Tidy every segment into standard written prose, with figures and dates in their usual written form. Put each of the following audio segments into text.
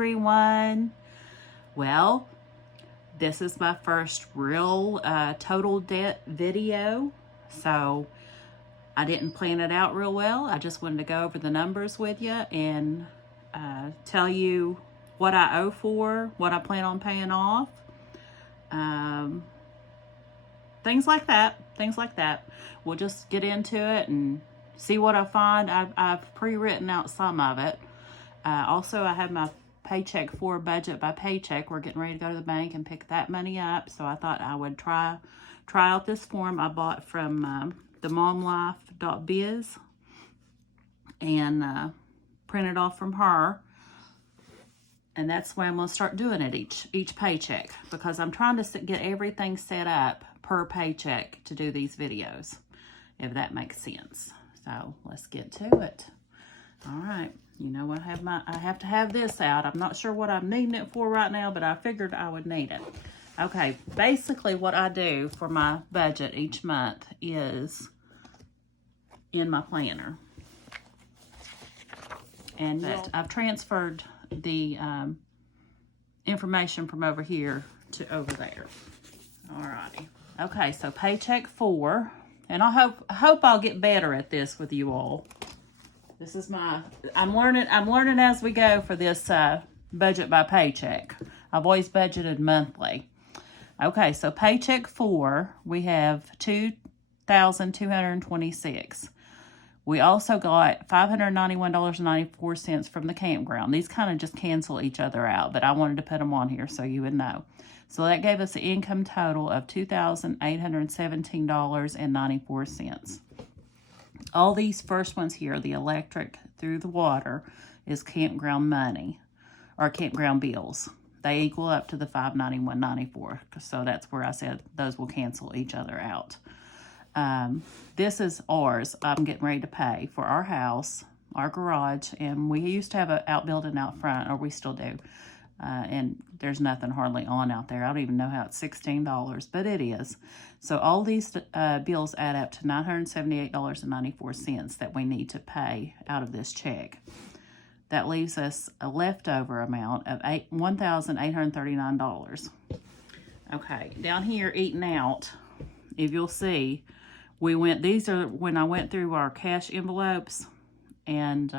everyone. Well, this is my first real total debt video, so I didn't plan it out real well. I just wanted to go over the numbers with you and tell you what I owe for, what I plan on paying off, things like that. We'll just get into it and see what I find. I've pre-written out some of it. Also, I have my paycheck for budget by paycheck. We're getting ready to go to the bank and pick that money up, so I thought I would try out this form I bought from the momlife.biz and print it off from her. And that's why I'm going to start doing it each paycheck, because I'm trying to get everything set up per paycheck to do these videos, if that makes sense. So let's get to it. All right, you know, I have to have this out. I'm not sure what I'm needing it for right now, but I figured I would need it. Okay, basically what I do for my budget each month is in my planner. And I've transferred the information from over here to over there. Alrighty. Okay, so paycheck 4, and I hope I'll get better at this with you all. This is I'm learning as we go for this budget by paycheck. I've always budgeted monthly. Okay, so paycheck 4, we have $2,226. We also got $591.94 from the campground. These kind of just cancel each other out, but I wanted to put them on here so you would know. So that gave us an income total of $2,817.94. All these first ones here, the electric through the water, is campground money, or campground bills. They equal up to the $591.94. So that's where I said those will cancel each other out. This is ours. I'm getting ready to pay for our house, our garage, and we used to have an outbuilding out front, or we still do. And there's nothing hardly on out there. I don't even know how it's $16, but it is. So all these bills add up to $978.94 that we need to pay out of this check. That leaves us a leftover amount of $1,839. Okay, down here eating out, if you'll see, these are when I went through our cash envelopes and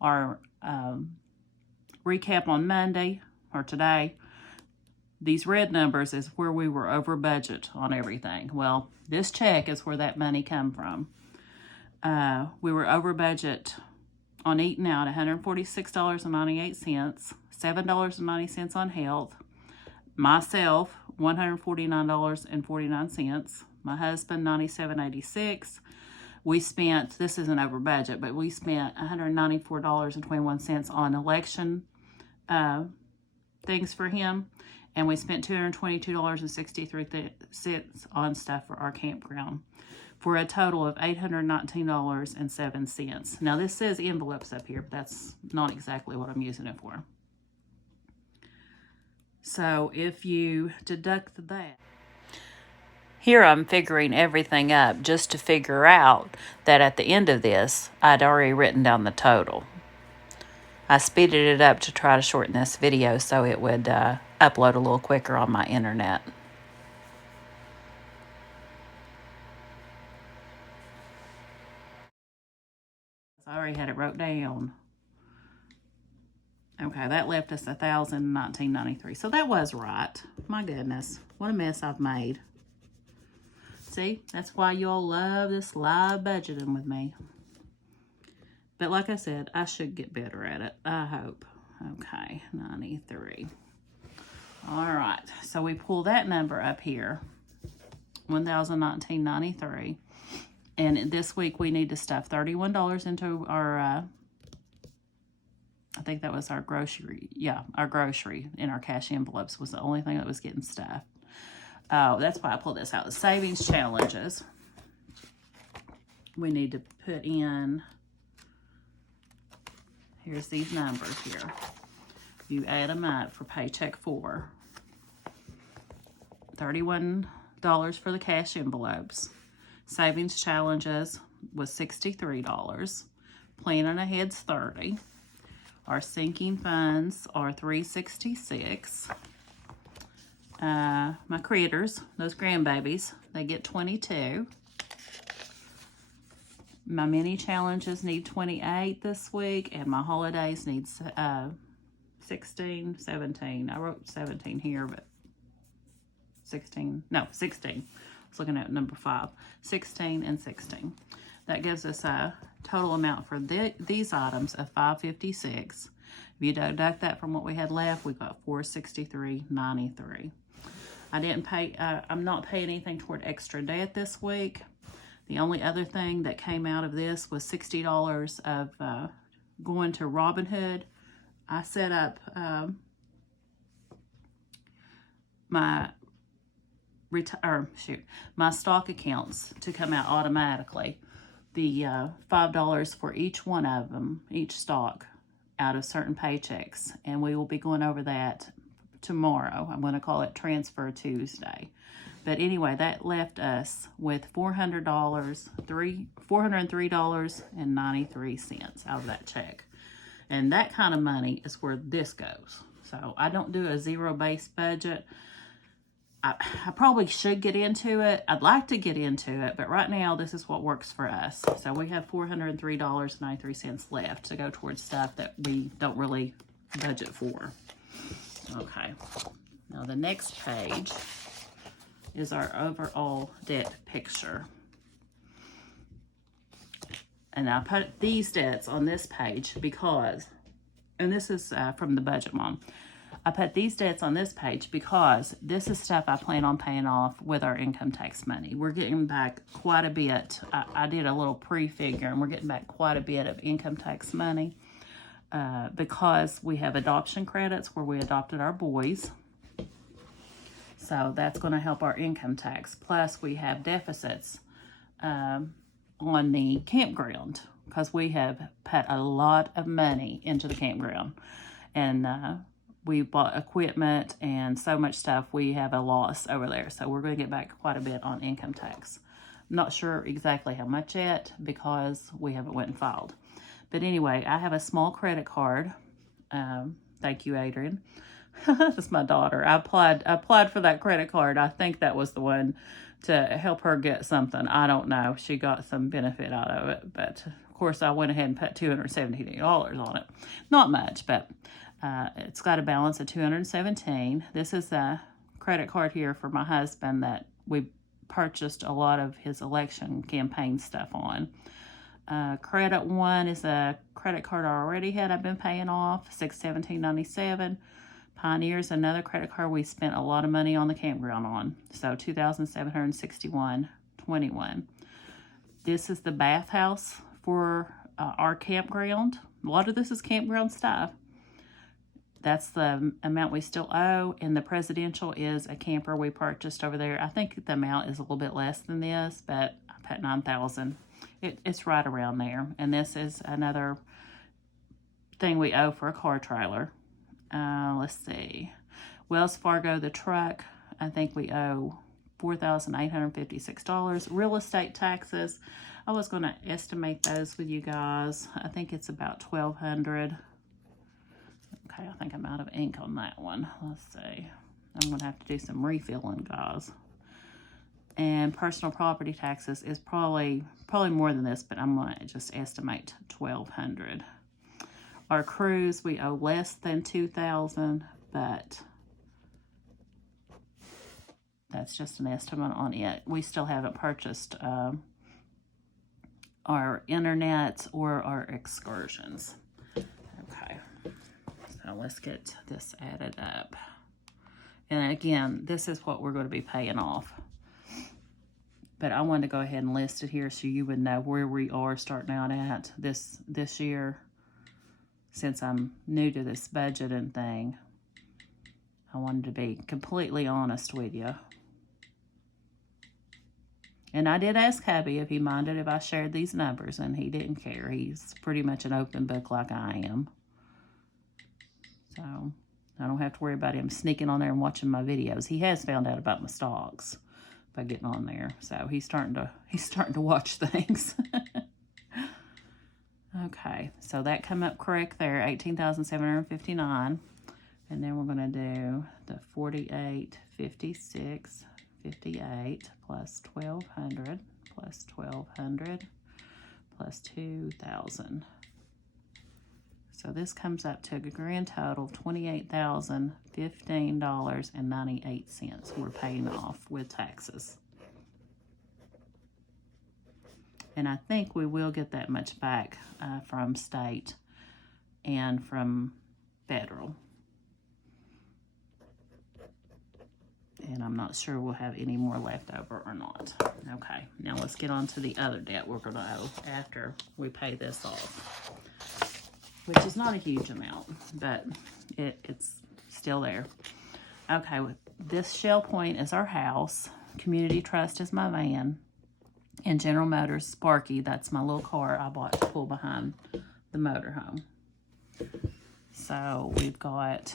our recap on Monday, or today. These red numbers is where we were over budget on everything. Well, this check is where that money come from. We were over budget on eating out, $146.98, $7.90 on health, myself, $149.49, my husband, $97.86. We spent, this isn't over budget, but we spent $194.21 on election things for him, and we spent $222.63 on stuff for our campground, for a total of $819.07. Now this says envelopes up here, but that's not exactly what I'm using it for. So if you deduct that, here I'm figuring everything up just to figure out that at the end of this, I'd already written down the total. I speeded it up to try to shorten this video so it would upload a little quicker on my internet. I already had it wrote down. Okay, that left us $1,019.93. So that was right. My goodness, what a mess I've made. See, that's why y'all love this live budgeting with me. But like I said, I should get better at it, I hope. Okay, 93. All right, so we pull that number up here, $1,019.93. And this week we need to stuff $31 into our, I think that was our grocery. Yeah, our grocery in our cash envelopes was the only thing that was getting stuffed. Oh, that's why I pulled this out. The savings challenges. We need to put in, here's these numbers here. You add them up for paycheck 4. $31 for the cash envelopes. Savings challenges was $63. Planning ahead's $30. Our sinking funds are $366. My critters, those grandbabies, they get 22. My mini challenges need 28 this week, and my holidays need 16, 17. I wrote 17 here, but 16. I was looking at number 5. 16 and 16. That gives us a total amount for these items of $556. If you deduct that from what we had left, we got $463.93. I didn't pay. I'm not paying anything toward extra debt this week. The only other thing that came out of this was $60 of going to Robinhood. I set up my stock accounts to come out automatically. The $5 for each one of them, each stock, out of certain paychecks, and we will be going over that tomorrow. I'm going to call it Transfer Tuesday. But anyway, that left us with $403.93 out of that check. And that kind of money is where this goes. So I don't do a zero-based budget. I probably should get into it. I'd like to get into it, but right now this is what works for us. So we have $403.93 left to go towards stuff that we don't really budget for. Okay, now the next page is our overall debt picture. And I put these debts on this page because, and this is from the Budget Mom, I put these debts on this page because this is stuff I plan on paying off with our income tax money. We're getting back quite a bit. I did a little pre-figure, and we're getting back quite a bit of income tax money because we have adoption credits where we adopted our boys. So that's going to help our income tax. Plus, we have deficits on the campground because we have put a lot of money into the campground. And we bought equipment and so much stuff. We have a loss over there. So we're going to get back quite a bit on income tax. I'm not sure exactly how much yet because we haven't went and filed. But anyway, I have a small credit card. Thank you, Adrian. That's my daughter. I applied for that credit card. I think that was the one to help her get something. I don't know. She got some benefit out of it. But, of course, I went ahead and put $270 on it. Not much, but it's got a balance of $217. This is a credit card here for my husband that we purchased a lot of his election campaign stuff on. Credit One is a credit card I already had. I've been paying off, $617.97. Pioneer's another credit card we spent a lot of money on the campground on. So $2,761.21. This is the bathhouse for our campground. A lot of this is campground stuff. That's the amount we still owe. And the presidential is a camper we purchased over there. I think the amount is a little bit less than this, but I put $9,000. It's right around there. And this is another thing we owe for a car trailer. Let's see. Wells Fargo, the truck, I think we owe $4,856. Real estate taxes, I was going to estimate those with you guys. I think it's about $1,200. Okay, I think I'm out of ink on that one. Let's see. I'm going to have to do some refilling, guys. And personal property taxes is probably more than this, but I'm going to just estimate $1,200. Our cruise, we owe less than $2,000, but that's just an estimate on it. We still haven't purchased our internet or our excursions. Okay, so let's get this added up. And again, this is what we're going to be paying off. But I wanted to go ahead and list it here so you would know where we are starting out at this year. Since I'm new to this budgeting thing, I wanted to be completely honest with you. And I did ask hubby if he minded if I shared these numbers, and he didn't care. He's pretty much an open book like I am. So I don't have to worry about him sneaking on there and watching my videos. He has found out about my stocks by getting on there. So he's starting to watch things. Okay. Okay, so that come up correct there, 18,759. And then we're going to do the 48.56.58 plus 1,200 plus 1,200 plus 2,000. So this comes up to a grand total of $28,015.98 we're paying off with taxes. And I think we will get that much back from state and from federal. And I'm not sure we'll have any more left over or not. Okay, now let's get on to the other debt we're going to owe after we pay this off, which is not a huge amount, but it's still there. Okay, this Shell Point is our house. Community Trust is my van. And General Motors Sparky, that's my little car I bought to pull behind the motorhome. So we've got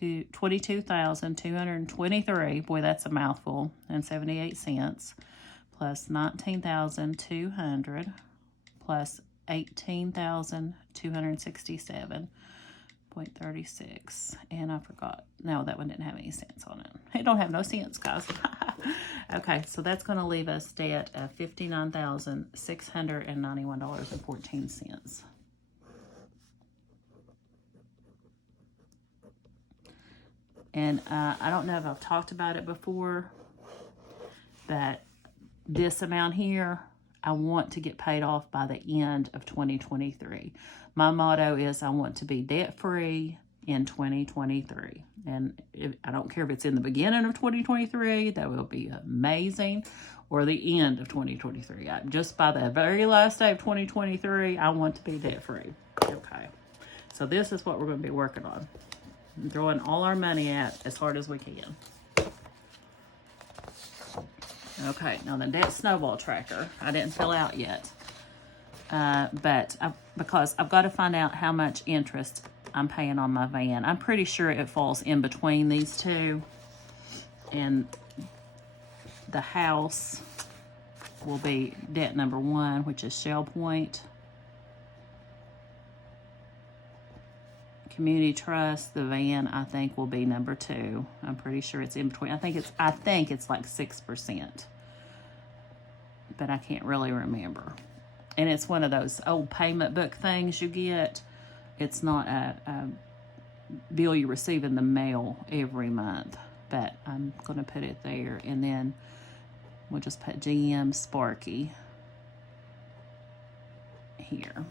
$22,223, boy, that's a mouthful, and 78 cents, plus 19,200, plus 18,267.36. And I forgot, no, that one didn't have any cents on it. It don't have no cents, guys. Okay, so that's going to leave us debt of $59,691.14. And I don't know if I've talked about it before, but this amount here, I want to get paid off by the end of 2023. My motto is I want to be debt-free in 2023. And I don't care if it's in the beginning of 2023, that will be amazing, or the end of 2023. Just by the very last day of 2023, I want to be debt-free. Okay, so this is what we're going to be working on. I'm throwing all our money at as hard as we can. Okay, now the debt snowball tracker, I didn't fill out yet. Because I've got to find out how much interest I'm paying on my van. I'm pretty sure it falls in between these two. And the house will be debt number 1, which is Shell Point. Community Trust, the van, I think will be number 2. I'm pretty sure it's in between. I think it's like 6%, but I can't really remember. And it's one of those old payment book things you get. It's not a bill you receive in the mail every month, but I'm going to put it there. And then we'll just put GM Sparky here.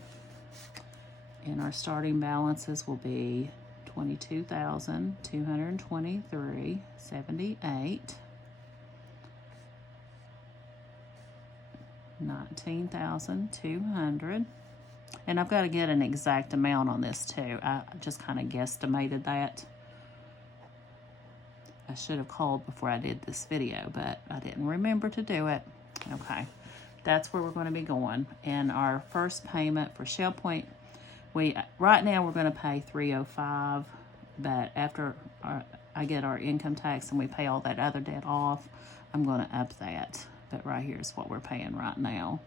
And our starting balances will be $22,223.78, 19,200, and I've got to get an exact amount on this too. I just kind of guesstimated that. I should have called before I did this video, but I didn't remember to do it. Okay, that's where we're going to be going. And our first payment for Shell Point, right now we're going to pay $305, but after I get our income tax and we pay all that other debt off, I'm going to up that. But right here is what we're paying right now.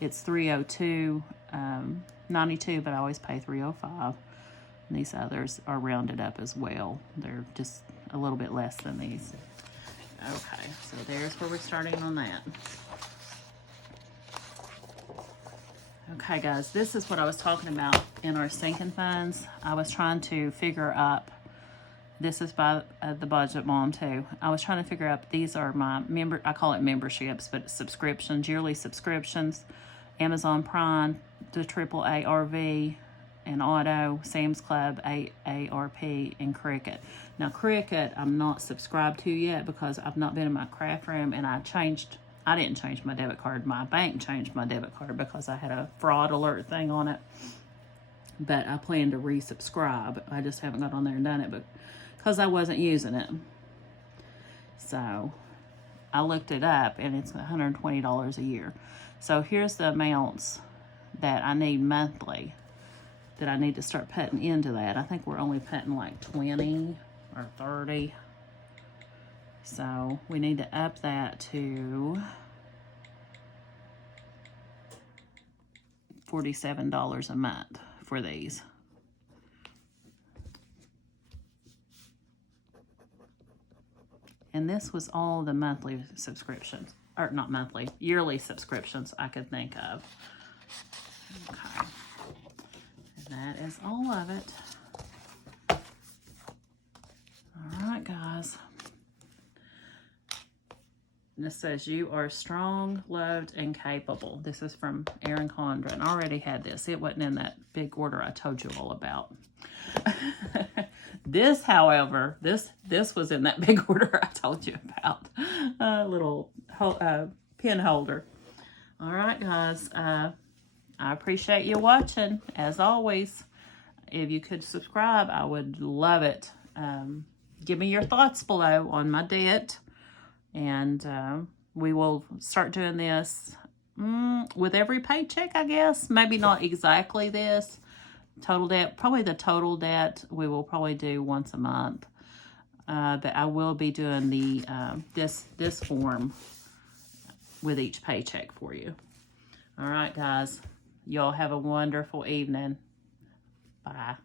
It's $302.92, but I always pay $305. And these others are rounded up as well. They're just a little bit less than these. Okay, so there's where we're starting on that. Okay, guys, this is what I was talking about in our sinking funds. I was trying to figure up, this is by the Budget Mom too. I was trying to figure out, these are my I call it memberships, but subscriptions, yearly subscriptions. Amazon Prime, the AAA RV and Auto, Sam's Club, AARP, and Cricket. Now Cricket, I'm not subscribed to yet because I've not been in my craft room, and I didn't change my debit card. My bank changed my debit card because I had a fraud alert thing on it. But I plan to resubscribe. I just haven't got on there and done it, but because I wasn't using it. So I looked it up, and it's $120 a year. So here's the amounts that I need monthly that I need to start putting into that. I think we're only putting like 20 or 30. So we need to up that to $47 a month for these. And this was all the monthly subscriptions, or not monthly, yearly subscriptions I could think of. Okay. And that is all of it. All right, guys. This says, you are strong, loved, and capable. This is from Erin Condren. I already had this. It wasn't in that big order I told you all about. This, however, this was in that big order I told you about. A little pen holder. All right, guys. I appreciate you watching. As always, if you could subscribe, I would love it. Give me your thoughts below on my debt. And we will start doing this with every paycheck, I guess. Maybe not exactly this. Total debt, probably the total debt we will probably do once a month. But I will be doing the this form with each paycheck for you. All right, guys. Y'all have a wonderful evening. Bye.